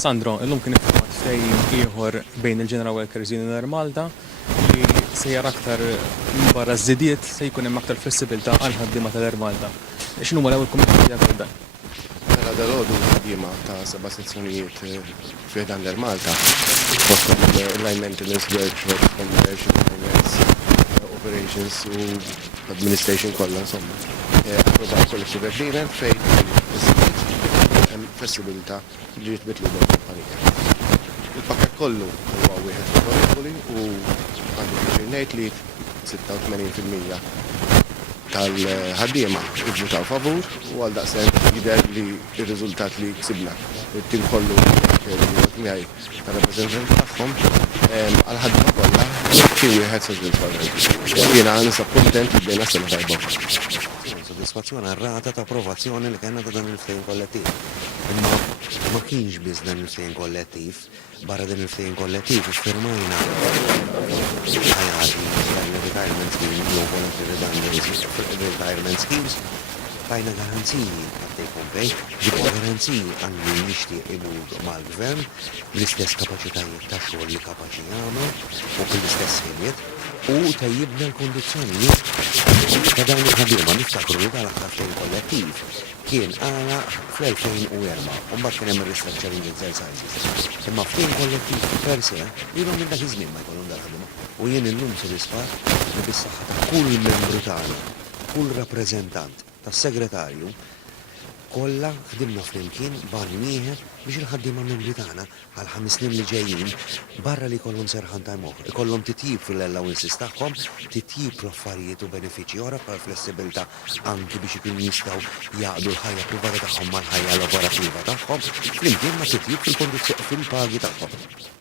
Sandro, illum kien iffirmat ftehim ieħor bejn il-General Workers Union Malta li se jara aktar barra żidiet se jkun hemm aktar flessibilità għal ħaddiema tal-Air Malta. X'inhu l-ewwel kumment tiegħek dan? Mela dal-għodu ħaddiema ta' 7 sezzjonijiet f'dan l-Air Malta. Fosthom il-line maintenance, workshop, commercial finance, operations u administration kollha insomma. Approvaw collective agreement fejn hemm flessibilità li jitbidlu l-kumpanija. Il-pakket kollu huwa wieħed favorevoli u għandu biex ngħid li 86% tal-ħaddiema jivvutaw favur u għal daqshekk jidher li r-riżultat li ksibna it-tim kollu miegħi tar-rappreżentanti tagħhom għall-ħaddiema kollha kien wieħed sodisfaċenti. Jiena nisab kuntent li bdejna sena tajba. Soddisfazzjoni għar-rata ta' approvazzjoni li kellna ta' dan il-ftehim kollettiv. Imma ma kienx biss dan il-ftehim kollettiv, barra dan il-ftehim kollettiv iffirmajna retirement scheme, jew voluntary retirement schemes, tajna garanziji għattejkom bej, ġibba garanziji għanni nixtieq imur mal-gvern bl-istess kapaċitajiet ta' xogħol li kapaċi jagħmel u bl-istess ħiliet u tajjibna l-kondizzjonijiet ta' dawn il-ħaddiema niftakru li tal-aħħar ftehim kollettiv kien għana fl-2004 u mbagħad kien hemm ir-restructuring exercises. Imma ftehim kollettiv per se ilhom minn dak iż-żmien ma jkollhom dal-ħaddiema. U jien illum sodisfatt li bis-saħħa ta' kull membru tagħna, kull rappreżentant tas-segretarju kollha ħdimna flimkien ban wieħed biex il-ħaddiema membri tagħna għal 5 snin li ġejjin barra li jkollhom serħan time off, ikollhom titjib fil-allowances tagħhom, titjib fl-affarijiet u benefiċċji oħra bħal flessibilità anki biex ikunu jistgħu jaqdu l-ħajja privata tagħhom mal-ħajja lavorattiva tagħhom, flimkien ma' titjib fil-pagi tagħhom.